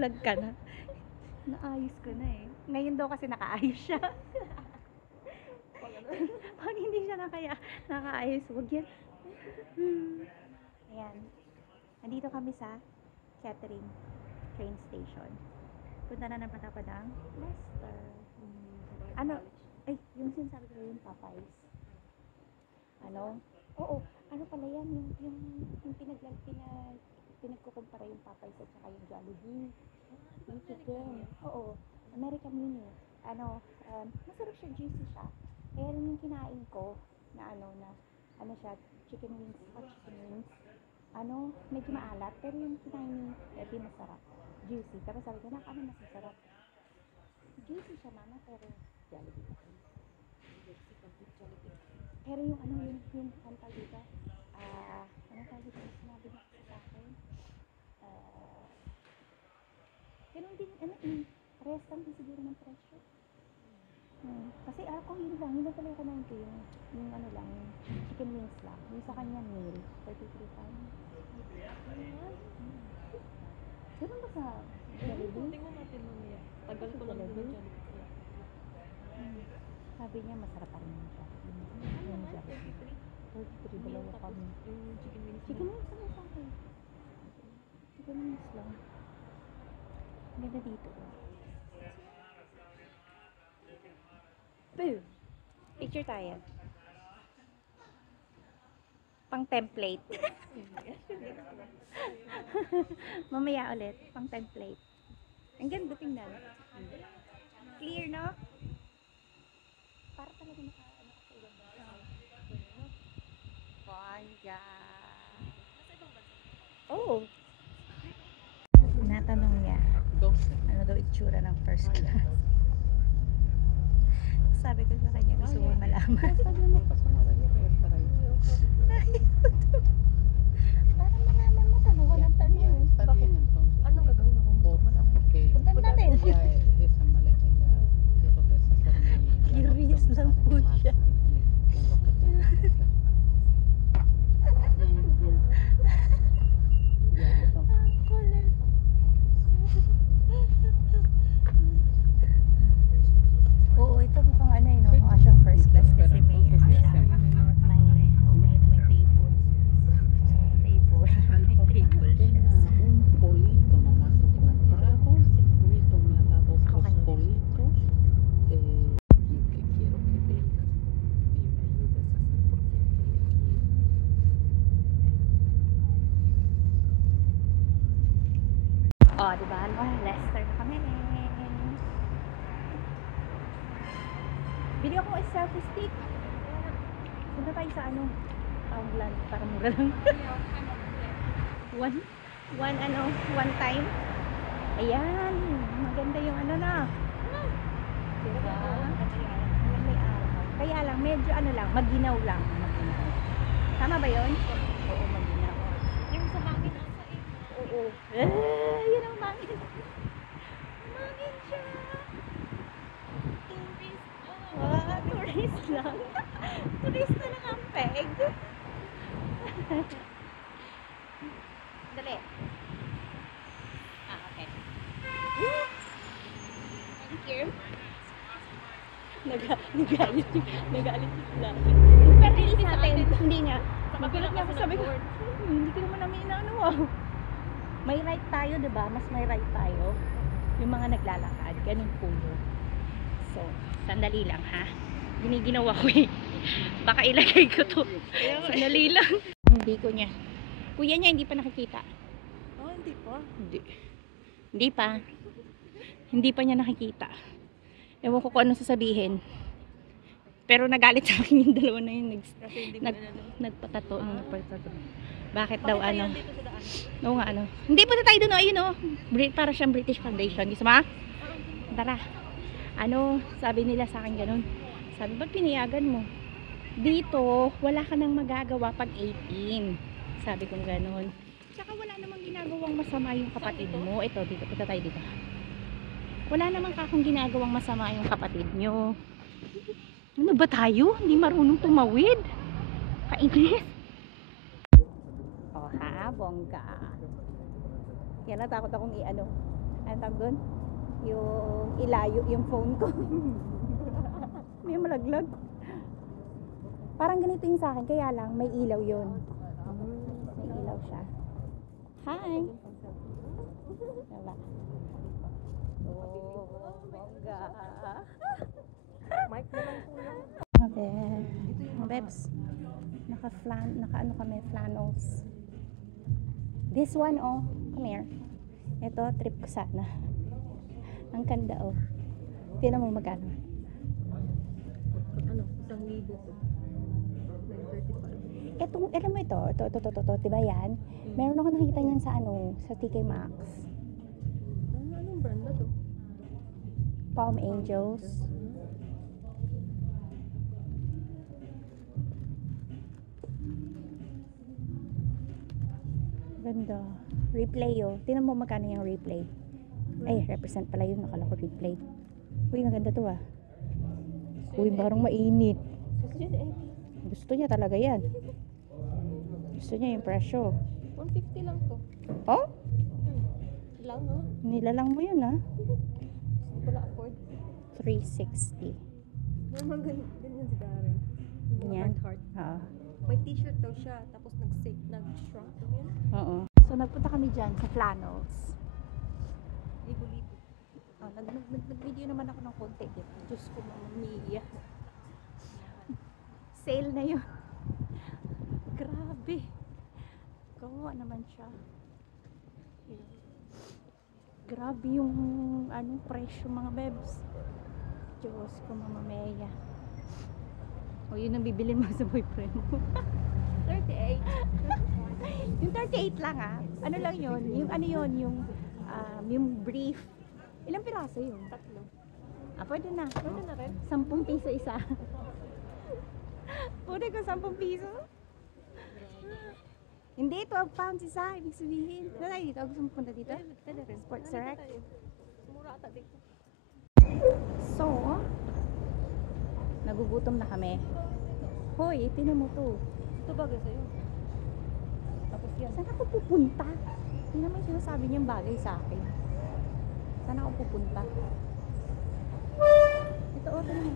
nag-vlog ka na. Naayos ko na eh. Ngayon daw kasi nakaayos siya. Pag hindi siya nakaayos, wag yan. Ayan. Nandito kami sa Catherine train station. Punta na naman ako ng Leicester. Ano? Ay, yung sinasabi ko yung Popeyes. Ano? Oo. Ano pala yan? Yung pinagkukumpara yung Popeyes at saka yung Jollibee. Yung chicken. Oo. American Mini. Masarap siya, juicy siya. Kaya rin yung kinain ko na ano siya, chicken wings, hot chicken wings. Medyo maalat, pero yung kinain ni Eddie masarap. Juicy. Tapos sabi ko, ano mas masarap? Juicy siya, mama, pero Jollibee pa rin. Pero yung ano tawag dito? Ano tawag dito? Sinabi niya kasi sa akin. Ganun din, restaurant din siguro ng presyo. Kasi ako yun lang talaga kanain ko yung ano lang, yung chicken wings lang. Yung sa kanya meal, 33 pounds. Ganun ba sa Jollibee? Tingnan natin mamaya. Tagal ko lang din dyan. Sabi niya masarap pa rin yung Jollibee. Yung Jollibee. 33, dalawa kami. Yung chicken wings. Chicken wings lang sa akin. Chicken wings lang. Ganda dito. Boo! Picture tayo. Pang template. Mamaya ulit. Pang template. Ang ganda tingnan. Clear, no? Para talaga nakailang Banga. Oh! Natanong niya. Ano daw itsura ng first class? Sabi ko sa kanya, gusto mo malaman. Para malaman mo, tanong ng tanong. Bakit? Anong gagawin mo? Punta natin. Curious lang po siya. Oo, ito mukhang mukha siyang first class kasi may table. Oh, diba? Leicester na kami. Bili ako selfie stick. Punta tayo sa Poundland. Para mura lang. one time. Ayan. Maganda yung na. Diba? May araw. Kaya lang, medyo maginaw lang. Tama ba yun? Oo, maginaw. Yung sa hangin asa eh. Oo. Yun ang mangin. Mangin siya. Tourist lang. Turista lang ang peg. Dali. Okay. Thank you. Nagalit yung vlog. Pero release natin. Hindi nga. Nagulat niya ako, sabi ko, hindi ko naman namin inaano. May right tayo, diba? Mas may right tayo. Yung mga naglalakad. Ganun po yun. So, sandali lang ha. Giniginawa ko eh. Baka ilagay ko to. Sandali lang. Hindi ko niya. Kuya niya hindi pa nakikita. Oh, hindi pa. Hindi pa. Hindi pa niya nakikita. Ewan ko kung anong sasabihin. Pero nagalit sa akin yung dalawa na yun. Nagpatato. Bakit daw dito sa daan? Oo nga Hindi pa na tayo doon. Ayun para siyang British Foundation. Gusto mo? Tara. Sabi nila sa akin ganun. Sabi, ba't pinayagan mo? Dito, wala ka nang magagawa pag 18. Sabi kong ganun. Tsaka wala namang ginagawang masama yung kapatid mo. Ito, dito. Punta tayo dito. Wala namang kakong ginagawang masama yung kapatid nyo. Ano ba tayo? Hindi marunong tumawid. Kainis. Oh ha, bongga. Kaya natakot akong Ano tawag doon? Yung ilayo yung phone ko. May malaglag. Parang ganito yung sa akin, kaya lang may ilaw yun. May ilaw siya. Hi! Diba? Oh, bongga. Mic na lang kuya. Mga bebs, naka ano kami, flannels. This one, oh, come here. Ito, trip ko sana. Ang ganda, oh. Tingnan mo magkano. Ano? 1,000 to. 935. Etong, alam mo ito, diba yan? Meron ako nakikita niyan sa ano, sa TK Maxx. Anong brand na to? Palm Angels. Ganda. Replay, oh. Tingnan mo magkano yung replay. Ay, represent pala yun. Nakala ko replay. Uy, maganda to, ah. Uy, parang mainit. Gusto niya talaga yan. Gusto niya yung presyo. 150 lang to. Oh? Lang, ha? Nilalang mo yun, ah. Hindi ko na-afford. 360. Normal ganyan si Darren. Ganyan? Heart. Oo. May t-shirt daw siya, tapos nag-shrunk na yun. Oo. So, nagpunta kami dyan sa flannels. Libo-libo. Oh, nag-video naman ako ng konti. Diyos ko, mamamiya. Sale na yun. Grabe. Kawawa naman siya. Grabe yung presyo mga bebs. Diyos ko, mamamaya. O, yun ang bibilin mo sa boyfriend mo. 38. Yung 38 lang, ah. Ano lang yun? Yung ano yun? Yung brief. Ilang piraso yun? 3. Ah, pwede na. Pwede na rin. 10 piso isa. Pwede ko 10 piso. Hindi, 12 pounds isa. Ibig sabihin. Ano tayo dito? Gusto mo punta dito? Pwede rin. Sports Ano Direct? tayo? Mura ata dito. So, nagugutom na kami. Hoy, tinan mo to. Ito bagay sa'yo. Tapos yan. Saan ako pupunta? Tingnan mo yung sinasabi niyang bagay sa akin. Saan ako pupunta? Ito, okay na.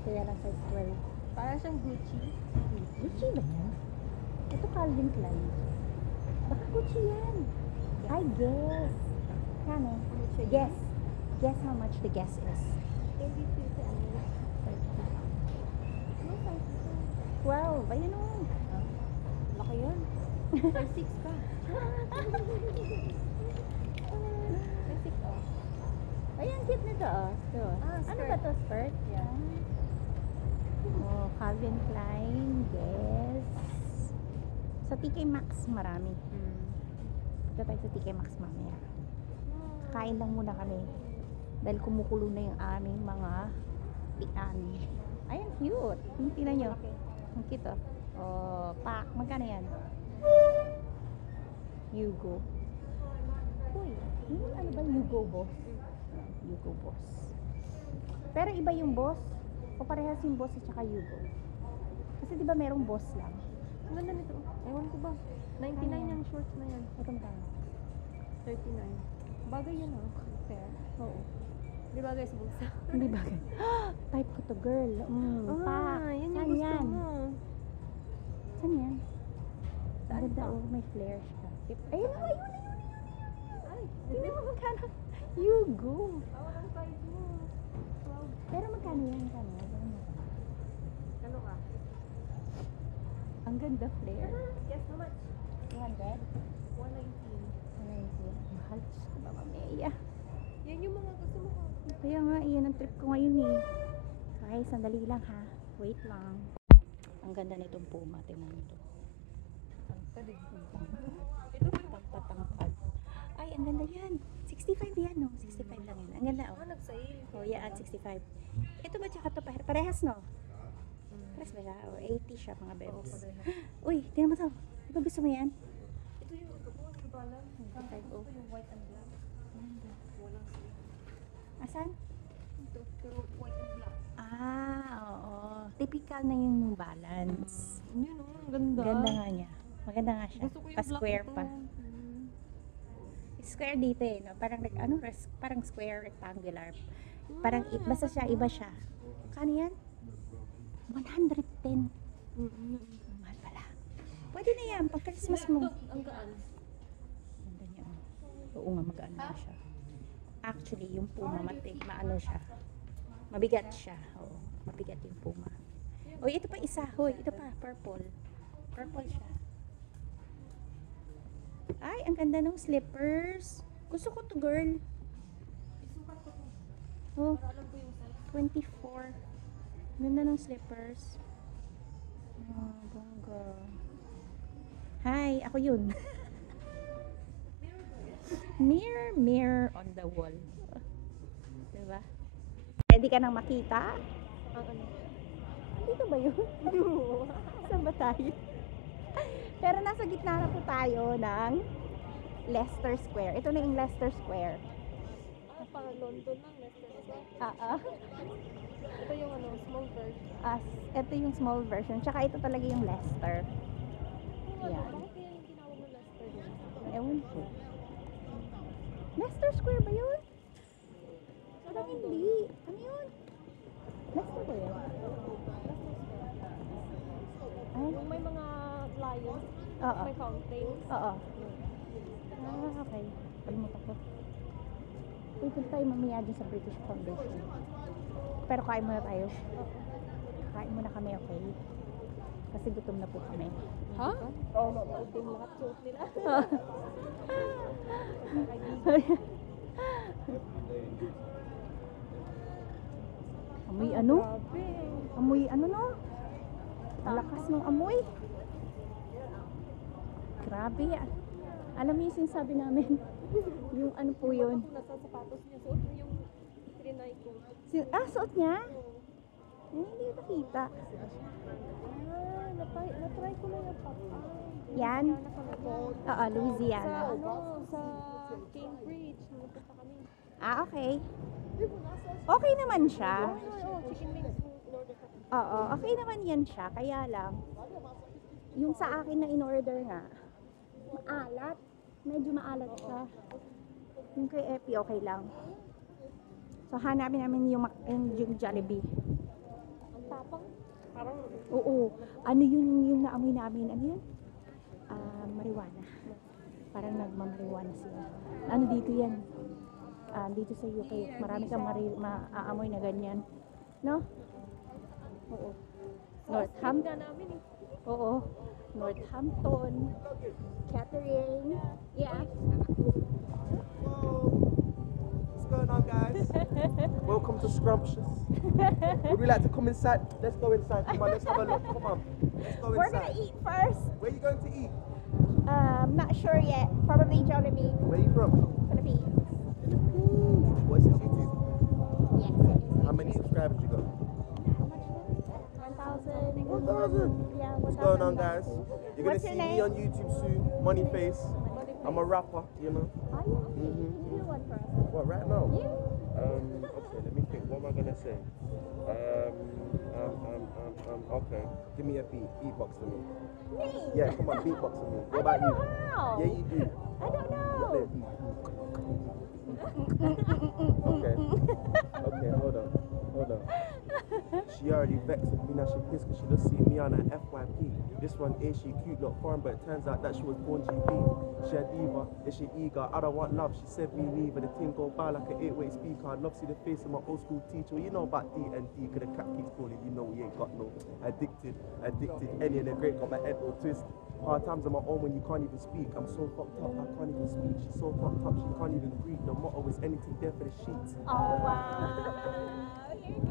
Kaya lang sa square. Para siyang Gucci. Gucci ba yan? Ito Calvin Klein. Baka Gucci yan. I guess. Kano? Guess. Guess how much the guess is. 22 to ano? 12. Ayun o. Laki yan. Size 6 ka. Size 6 oh. Ayan, cute nito oh. Ito. Ah, Ano skirt. ba to, skirt? Yeah. Oh, Calvin Klein. Guess. Sa TK Maxx marami. Ito tayo sa TK Maxx mamaya. Kain lang muna kami. Dahil kumukulo na yung aming mga tian. Ayan, cute. Tingnan nyo. Laki. Ang cute oh. Oh, pak. Magkano yan? Yugo. Uy, yung ano ba Yugo boss? Yugo boss. Pero iba yung boss? O parehas yung boss at saka Yugo? Kasi di ba merong boss lang? Ang ganda nito. Ewan ko ba? 99 yung shorts na yan. Itong tao. 39. Bagay yan oh. Fair. Oo. Di bagay sa bulsa. Hindi ba? Type ko to girl. Pak. Yan Saan yung gusto yan? mo. Saan yan? Saan Ang ganda pa? oh, may flare siya. Ayun oh, ayun. Ay, Tingnan mo magkano. Yugo. tawag ang size mo. 12. Pero magkano yan? Magkano? Ano ka? Ang ganda flare. Guess how much? 200? 119. Mahal. Diyos ko ba, mamaya. Yan yung mga gusto mo ka. Kaya nga, iyan ang trip ko ngayon eh. Okay, sandali lang ha. Wait lang. Ang ganda nitong Puma. Tingnan mo to. Tangkad eh. Ito ba yung tangkad? Ay, ang ganda yan. 65 yan, no? 65 lang yan. Ang ganda, oh. Nag-sale. Oh, yan, 65. Ito ba tsaka to? Parehas, no? Parehas ba siya? O, 80 siya, mga bebs. Uy, tingnan mo to. Di ba gusto mo yan? Ito yung gusto ko. Yung balance. Ito yung white and black. Walang sale. Asan? Ito. Pero white and black. Ah, oo. Typical na yung New Balance. Yun oh. Ang ganda. Ganda nga niya. Maganda nga siya. Gusto ko yung black Pa-square ito. pa. square dito eh, no? Parang, parang square, rectangular. Parang, basta siya, iba siya. Kano yan? 110. Mahal pala. Pwede na yan, pag Christmas mo. Ang gaan. Ganda niya, oh. Oo nga, mag-ano na siya. Actually, yung puma, maano siya. Mabigat siya. Oo, mabigat yung puma. Oy, ito pa isa. Hoy, ito pa, purple. Purple siya. Ay, ang ganda ng slippers. Gusto ko to, girl. Oh, 24. Ganda ng slippers. Oh, bongga. Hi, ako yun. Mirror, mirror on the wall. Diba? Ready ka nang makita? Ang ano? Dito ba yun? Saan ba tayo? Pero nasa gitna na po tayo ng Leicester Square. Ito na yung Leicester Square. Parang London lang, Leicester Square. Ito yung ano, small version. Ito yung small version. Tsaka ito talaga yung Leicester. Yan. Bakit kaya yung tinawag mo Leicester din? Ewan ko. Leicester Square ba yun? Parang hindi. Ano yun? Leicester ba yun? Ay, Yung may mga lions, oo. may fountains. Oo. Okay. Kalimutan ko. Pupunta tayo mamaya dyan sa British Foundation. Pero kain muna tayo. Kain muna kami, okay? Kasi gutom na po kami. Ha? Oo, din lahat suot nila. Amoy ano? Grabe. Amoy ano no? Malakas ng amoy. Grabe. Alam mo yung sinasabi namin? Yung ano po yun? Kung nasa sapatos niya, suot mo yung trinay ko. Suot niya? Hindi ko nakita. Na-try ko na yung pop. Yan? Oo, Louisiana. Sa ano, sa Cambridge, nagpunta kami. Okay. Okay naman siya. Oo, chicken wings in order ka. Oo, okay naman yan siya. Kaya lang, yung sa akin na in-order nga, maalat. Medyo maalat siya. Yung kay Epi, okay lang. So, hanapin namin yung Jollibee. Ang tapang. Parang, Oo. Ano yung naamoy namin? Ano yun? Marijuana. Parang nagmamarijuana sila. Ano dito yan? Dito sa UK. Marami kang maaamoy na ganyan. No? Oo. Northampton. namin eh. Oo. Northampton. Catering. Yeah. What's going on, guys? Welcome to Scrumptious. Would we like to come inside? Let's go inside. Come on, let's have a look. Come on. Let's go We're inside. gonna eat first. Where are you going to eat? Not sure yet. Probably Jollibee. Where are you from? Philippines. What is this YouTube? Yes, it is. How many subscribers you got? 1,000. 1,000. Yeah, What's 1,000. going on, guys? You're What's gonna your see me name? on YouTube soon. Moneyface. I'm a rapper, you know. Are you? You do one for us. What, right now? You? Okay, let me think. What am I gonna say? Okay. Give me a beat. Beatbox for me. Me? Yeah, come on, beatbox for me. I What about don't you? know how. Yeah, you do. I don't know. Okay. Okay, hold on. She already vexed with me, now she pissed because she just see me on her FYP. This one is she cute, look foreign, but it turns out that she was born GB. She a diva, is she eager? I don't want love, she said me neither. The thing go by like an 8-way speaker. I'd love to see the face of my old school teacher. You know about D and D, cause the cat keeps calling, you know we ain't got no addicted. Any and the great got my head all twist. Hard times on my own when you can't even speak. I'm so fucked up, I can't even speak. She's so fucked up, she can't even breathe. The motto is anything there for the sheets. Oh, wow. You're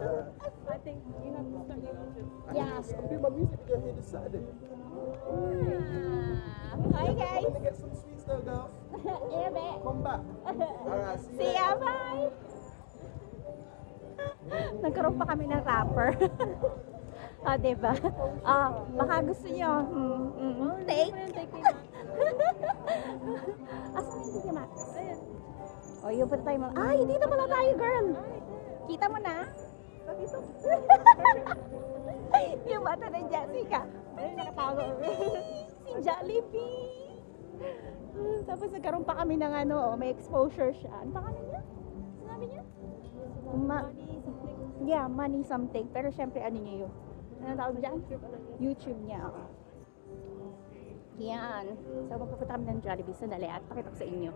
good. I think you have to start your YouTube. Yeah. I'm doing my music video here this Saturday. Hi, guys. I'm gonna get some sweets though, girls. In a bit. Come back. Alright, see See you ya, later. bye. Nagkaroon pa kami ng rapper. Diba? Baka gusto nyo. Take. Asan yung Tita Max? Ayan. Yun pa tayo. Ay, dito pala tayo, girl. Kita mo na? Dito. Yung bata ng Jessica. Ayun, nakatago. Si Jollibee. Tapos nagkaroon pa kami ng ano, may exposure siya. Ano pangalan niya? Sinabi niya? Yeah, money something. Pero syempre ano niya yun? Ano tawag dyan? YouTube niya. Yan. So magpupunta kami ng Jollibee. Sandali at pakita ko sa inyo.